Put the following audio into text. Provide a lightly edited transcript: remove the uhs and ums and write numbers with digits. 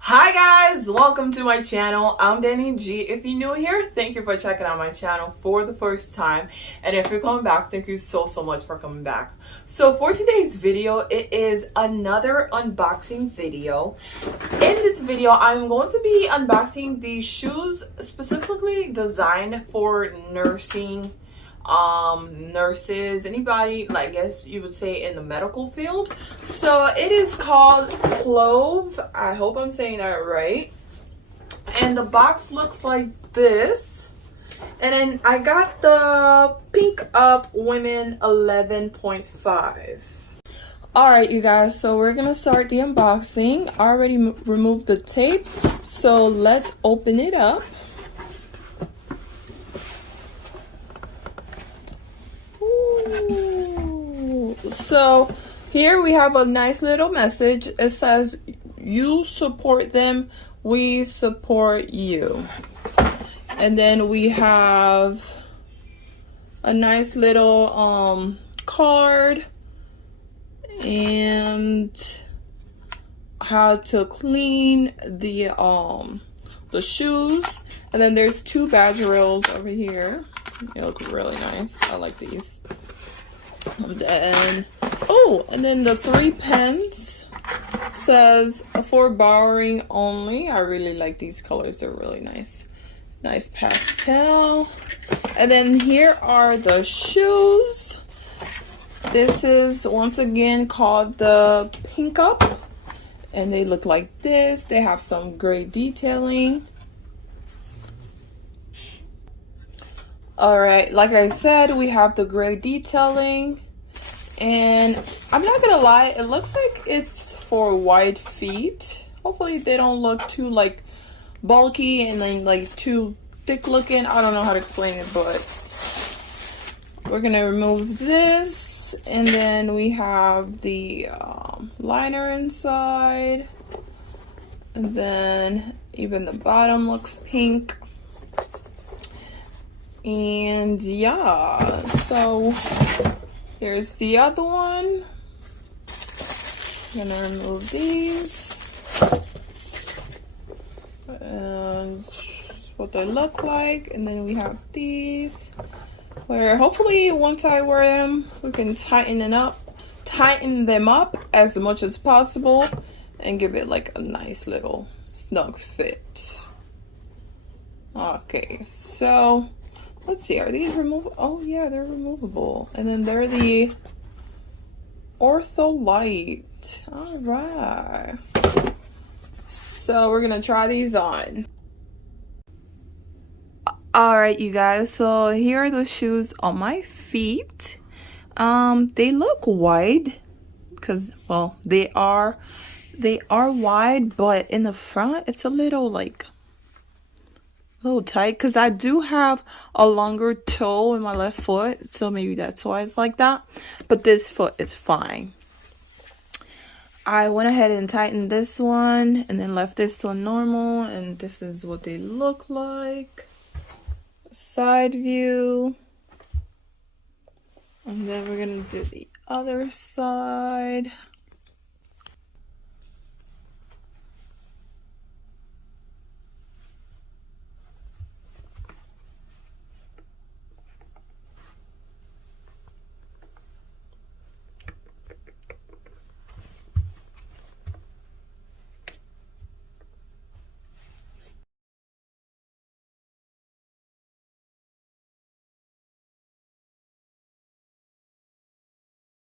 Hi guys, welcome to my channel. I'm Danny G. If you're new here, thank you for checking out my channel for the first time, and if you're coming back, thank you so much for coming back. So for today's video, it is another unboxing video. In this video, I'm going to be unboxing these shoes specifically designed for nurses, anybody, like, I guess you would say, in the medical field. So it is called Cloves. I hope I'm saying that right. And the box looks like this. And then I got the Pink Up Women 11.5. All right, you guys, so we're gonna start the unboxing. I already removed the tape, so let's open it up. So here we have a nice little message. It says, "You support them, we support you." And then we have a nice little card and how to clean the shoes. And then there's two badge rails over here. They look really nice. I like these. And then the 3 pens says for borrowing only. I really like these colors. They're really nice. Nice pastel. And then here are the shoes. This is once again called the Pink Up. And they look like this. They have some gray detailing. All right, like I said, we have the gray detailing, and I'm not gonna lie, it looks like it's for wide feet. Hopefully they don't look too like bulky and then like too thick looking. I don't know how to explain it, but we're gonna remove this, and then we have the liner inside, and then even the bottom looks pink. And yeah, so here's the other one. I'm gonna remove these, and what they look like. And then we have these, where hopefully once I wear them, we can tighten them up as much as possible and give it like a nice little snug fit. Okay, so let's see, are these removable? Oh yeah, they're removable. And then they're the Ortholite. All right. So we're gonna try these on. All right, you guys. So here are the shoes on my feet. They look wide, cause well, they are wide, but in the front it's a little tight, because I do have a longer toe in my left foot, so maybe that's why it's like that, but this foot is fine. I went ahead and tightened this one and then left this one normal, and this is what they look like. Side view. And then we're gonna do the other side.